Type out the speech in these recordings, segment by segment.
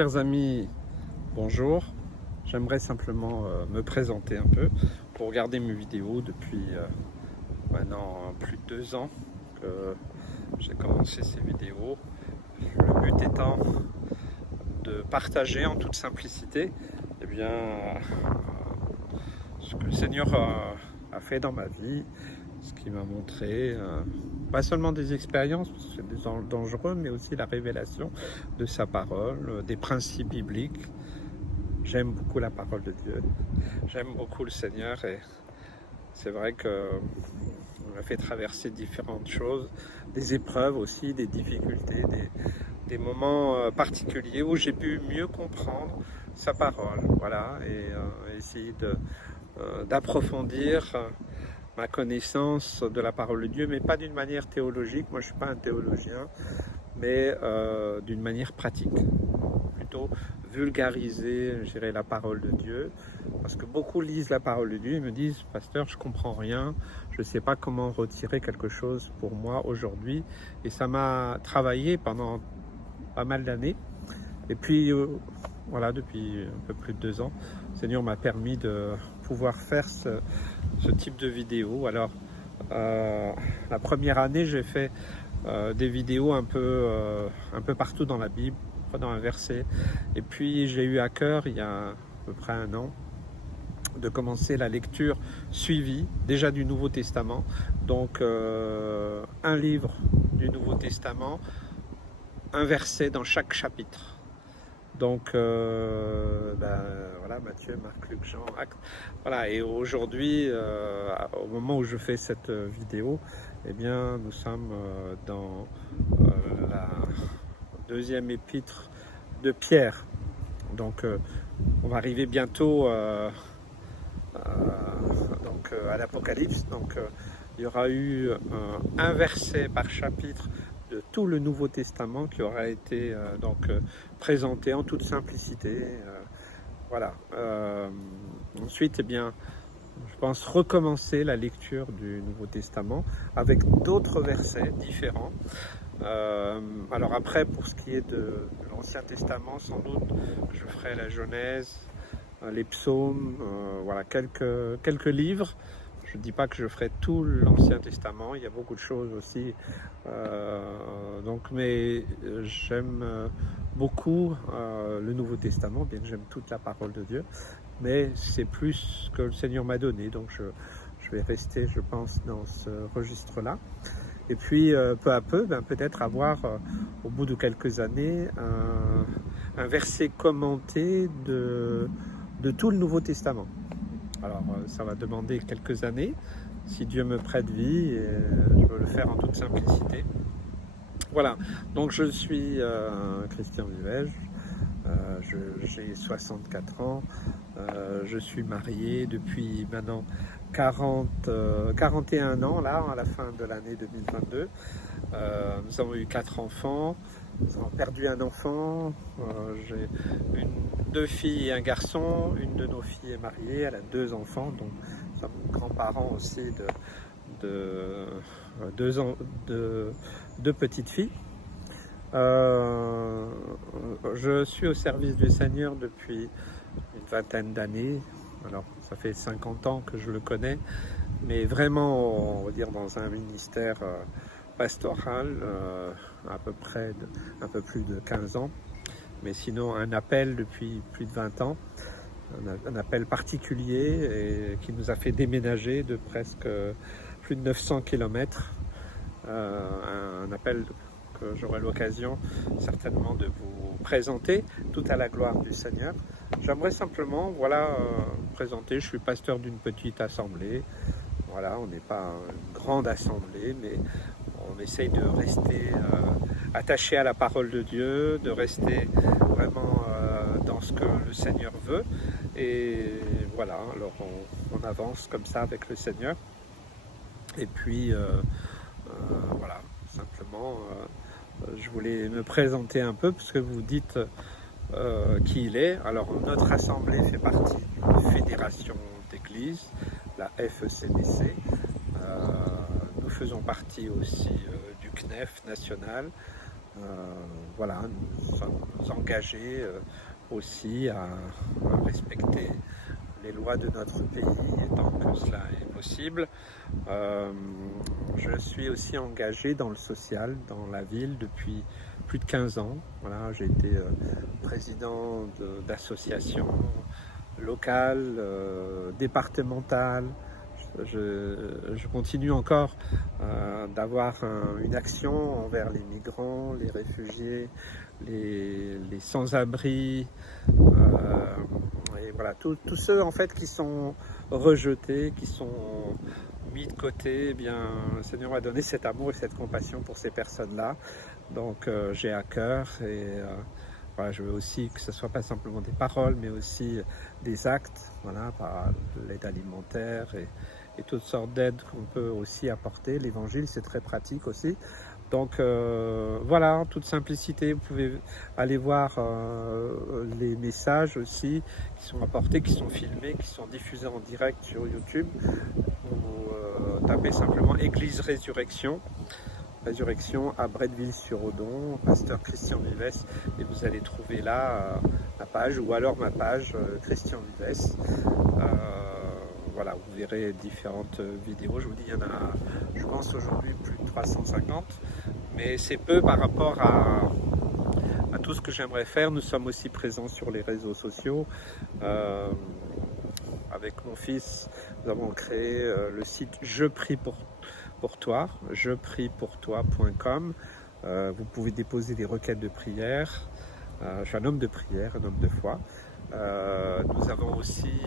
Chers amis, bonjour. J'aimerais simplement me présenter un peu. Pour regarder mes vidéos depuis maintenant plus de 2 ans que j'ai commencé ces vidéos. Le but étant de partager en toute simplicité ce que le Seigneur a fait dans ma vie, ce qui m'a montré, pas seulement des expériences, parce que c'est dangereux, mais aussi la révélation de sa parole, des principes bibliques. J'aime beaucoup la parole de Dieu, j'aime beaucoup le Seigneur, et c'est vrai qu'on m'a fait traverser différentes choses, des épreuves aussi, des difficultés, des moments particuliers où j'ai pu mieux comprendre sa parole, voilà, et essayer d'approfondir ma connaissance de la parole de Dieu, mais pas d'une manière théologique. Moi, je ne suis pas un théologien, mais d'une manière pratique. Plutôt vulgariser, je dirais, la parole de Dieu. Parce que beaucoup lisent la parole de Dieu et me disent, pasteur, je ne comprends rien, je ne sais pas comment retirer quelque chose pour moi aujourd'hui. Et ça m'a travaillé pendant pas mal d'années. Et puis, voilà, depuis un peu plus de 2 ans, le Seigneur m'a permis de pouvoir faire ce type de vidéo. Alors, la première année, j'ai fait des vidéos un peu partout dans la Bible, dans un verset. Et puis, j'ai eu à cœur, il y a à peu près 1 an, de commencer la lecture suivie, déjà du Nouveau Testament. Donc, un livre du Nouveau Testament, un verset dans chaque chapitre. Donc, voilà, Matthieu, Marc, Luc, Jean, Actes. Voilà, et aujourd'hui, au moment où je fais cette vidéo, eh bien, nous sommes dans la 2e épître de Pierre. Donc, on va arriver bientôt à l'Apocalypse. Donc, il y aura eu un verset par chapitre de tout le Nouveau Testament qui aura été présenté en toute simplicité. Voilà. Ensuite, eh bien, je pense recommencer la lecture du Nouveau Testament avec d'autres versets différents. Alors après, pour ce qui est de l'Ancien Testament, sans doute, je ferai la Genèse, les psaumes, voilà, quelques livres. Je ne dis pas que je ferai tout l'Ancien Testament, il y a beaucoup de choses aussi. Mais j'aime beaucoup le Nouveau Testament, bien que j'aime toute la parole de Dieu. Mais c'est plus ce que le Seigneur m'a donné, donc je vais rester, je pense, dans ce registre-là. Et puis, peu à peu, peut-être avoir, au bout de quelques années, un verset commenté de tout le Nouveau Testament. Alors, ça va demander quelques années, si Dieu me prête vie, et je veux le faire en toute simplicité. Voilà, donc je suis Christian Vivège, j'ai 64 ans, je suis marié depuis maintenant 41 ans, là, à la fin de l'année 2022. Nous avons eu 4 enfants, nous avons perdu un enfant, j'ai 2 filles et un garçon, une de nos filles est mariée, elle a 2 enfants, donc nous sommes grands-parents aussi de 2 petites filles. Je suis au service du Seigneur depuis une vingtaine d'années. Alors, ça fait 50 ans que je le connais, mais vraiment, on va dire, dans un ministère pastoral, à peu près un peu plus de 15 ans. Mais sinon, un appel depuis plus de 20 ans, un appel particulier et qui nous a fait déménager de presque plus de 900 km. Un appel que j'aurai l'occasion certainement de vous présenter, tout à la gloire du Seigneur. J'aimerais simplement, voilà, présenter, je suis pasteur d'une petite assemblée. Voilà, on n'est pas une grande assemblée, mais on essaye de rester attaché à la parole de Dieu, de rester vraiment dans ce que le Seigneur veut. Et voilà, alors on avance comme ça avec le Seigneur. Et puis, voilà, simplement, je voulais me présenter un peu, parce que vous dites qui il est. Alors, notre assemblée fait partie d'une fédération d'églises, la FECDC. Nous faisons partie aussi du CNEF national. Voilà, nous sommes engagés aussi à respecter les lois de notre pays, tant que cela est possible. Je suis aussi engagé dans le social, dans la ville, depuis plus de 15 ans. Voilà, j'ai été président d'associations locales, départementales. Je continue encore d'avoir une action envers les migrants, les réfugiés, les sans-abri, et voilà, tous ceux en fait qui sont rejetés, qui sont mis de côté. Eh bien, le Seigneur m'a donné cet amour et cette compassion pour ces personnes-là. Donc j'ai à cœur et voilà, je veux aussi que ce ne soit pas simplement des paroles, mais aussi des actes, voilà, par l'aide alimentaire et toutes sortes d'aides qu'on peut aussi apporter. L'évangile, c'est très pratique aussi. Donc voilà, en toute simplicité, vous pouvez aller voir les messages aussi qui sont apportés, qui sont filmés, qui sont diffusés en direct sur YouTube. Vous tapez simplement Église Résurrection à Bretteville-sur-Odon, pasteur Christian Vives, et vous allez trouver là la page, ou alors ma page Christian Vives. Voilà, vous verrez différentes vidéos. Je vous dis, il y en a, je pense aujourd'hui plus de 350, mais c'est peu par rapport à tout ce que j'aimerais faire. Nous sommes aussi présents sur les réseaux sociaux. Avec mon fils, nous avons créé le site Je prie pour toi, jepriepourtoi.com. Vous pouvez déposer des requêtes de prière. Je suis un homme de prière, un homme de foi. Nous avons aussi,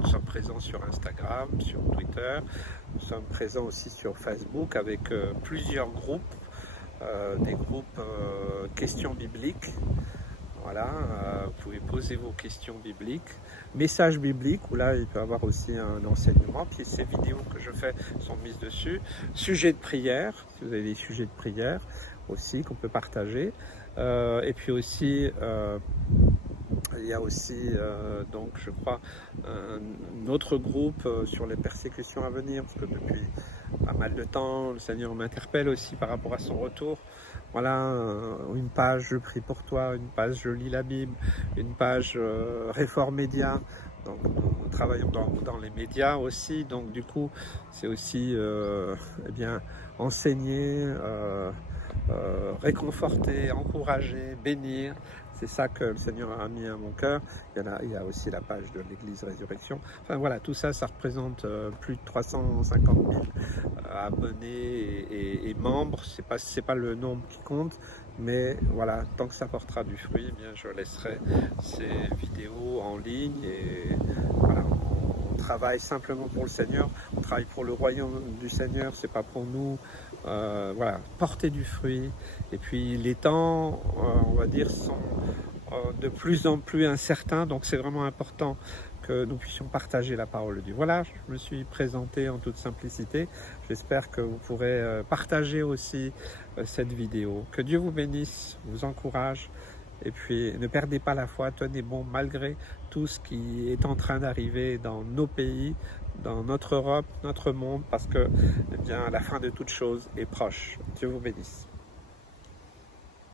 nous sommes présents sur Instagram, sur Twitter. Nous sommes présents aussi sur Facebook avec plusieurs groupes, des groupes questions bibliques. Voilà, vous pouvez poser vos questions bibliques, messages bibliques, où là il peut y avoir aussi un enseignement, puis ces vidéos que je fais sont mises dessus, sujets de prière, si vous avez des sujets de prière aussi qu'on peut partager, et puis aussi il y a aussi donc je crois un autre groupe sur les persécutions à venir, parce que depuis pas mal de temps le Seigneur m'interpelle aussi par rapport à son retour. Voilà, une page Je prie pour toi, une page Je lis la Bible, une page Réforme Média. Donc nous travaillons dans les médias aussi, donc du coup c'est aussi eh bien, enseigner, réconforter, encourager, bénir. C'est ça que le Seigneur a mis à mon cœur. Il y a aussi la page de l'Église Résurrection. Enfin voilà, tout ça, ça représente plus de 350 000 abonnés et membres. C'est pas le nombre qui compte, mais voilà, tant que ça portera du fruit, eh bien, je laisserai ces vidéos en ligne. Et voilà, on travaille simplement pour le Seigneur. On travaille pour le royaume du Seigneur. C'est pas pour nous. Voilà, porter du fruit. Et puis les temps, on va dire, sont de plus en plus incertains, donc c'est vraiment important que nous puissions partager la parole de Dieu. Voilà, je me suis présenté en toute simplicité. J'espère que vous pourrez partager aussi cette vidéo. Que Dieu vous bénisse, vous encourage. Et puis ne perdez pas la foi, tenez bon malgré tout ce qui est en train d'arriver dans nos pays, dans notre Europe, notre monde, parce que eh bien, la fin de toute chose est proche. Dieu vous bénisse.